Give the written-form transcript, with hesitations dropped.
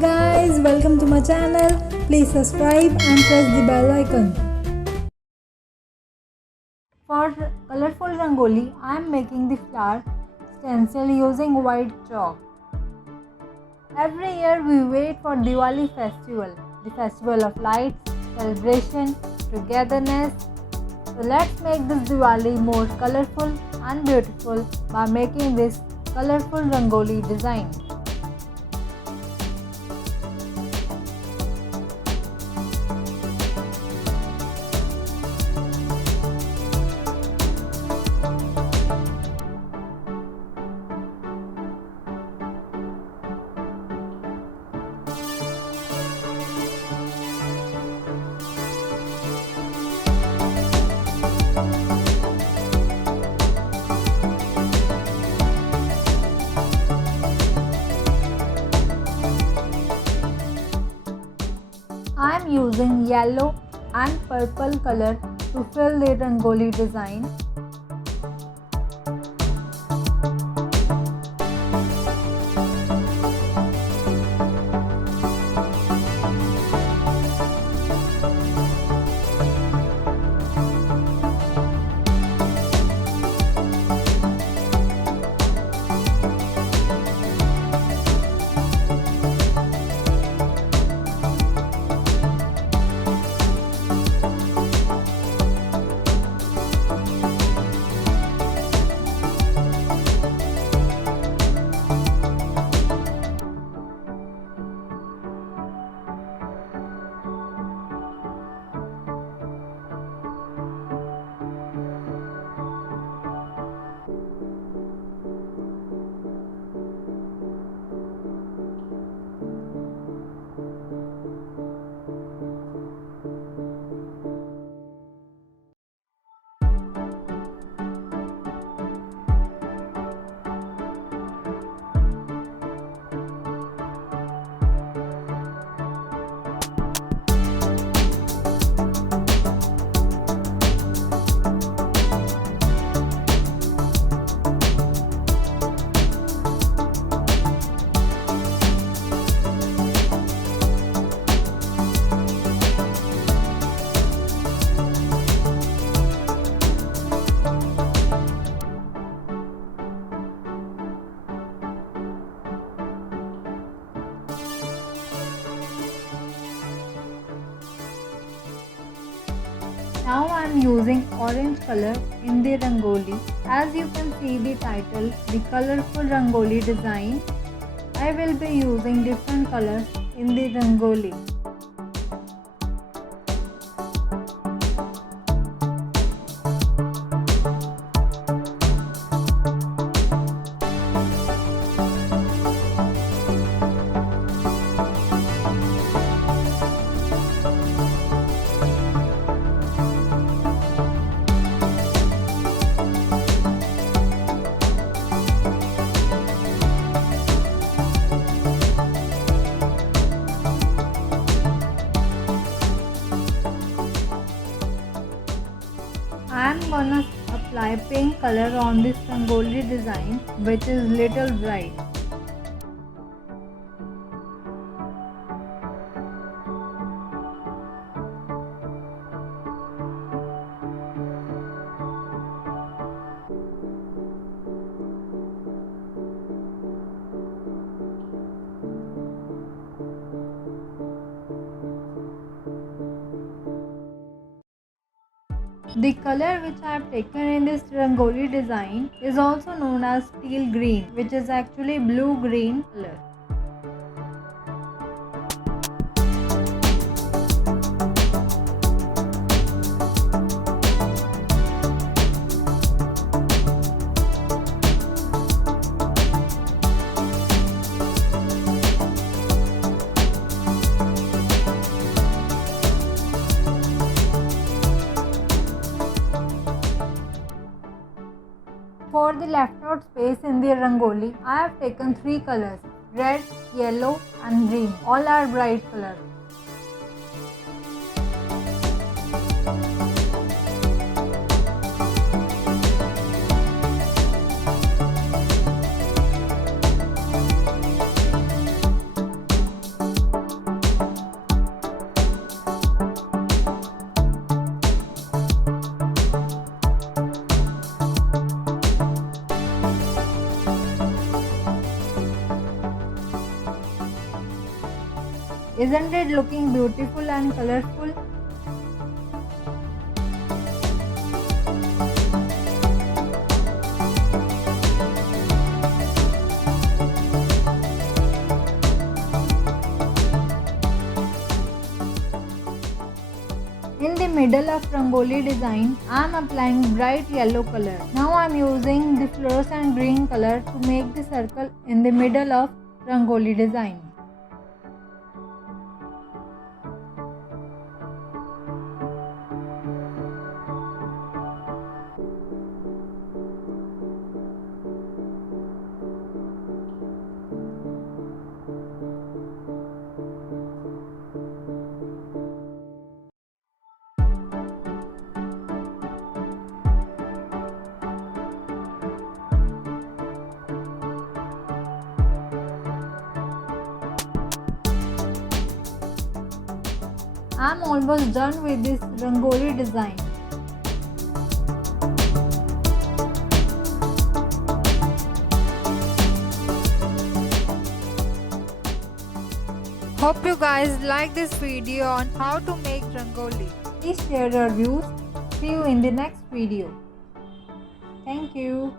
guys, welcome to my channel. Please subscribe and press the bell icon. For colorful rangoli, I am making the flower stencil using white chalk. Every year we wait for Diwali festival, the festival of lights, celebration, togetherness. So let's make this Diwali more colorful and beautiful by making this colorful rangoli design. I am using yellow and purple color to fill the rangoli design. Now I am using orange color in the rangoli. As you can see the title, the colorful rangoli design. I will be using different colors in the rangoli. I am gonna apply pink color on this rangoli design, which is little bright. The color which I have taken in this rangoli design is also known as teal green, which is actually blue-green color. For the left out space in the rangoli, I have taken 3 colors: red, yellow and green. All are bright colors. Isn't it looking beautiful and colorful? In the middle of Rangoli design, I am applying bright yellow color. Now I am using the fluorescent green color to make the circle in the middle of Rangoli design. I am almost done with this Rangoli design. Hope you guys like this video on how to make Rangoli. Please share your views. See you in the next video. Thank you.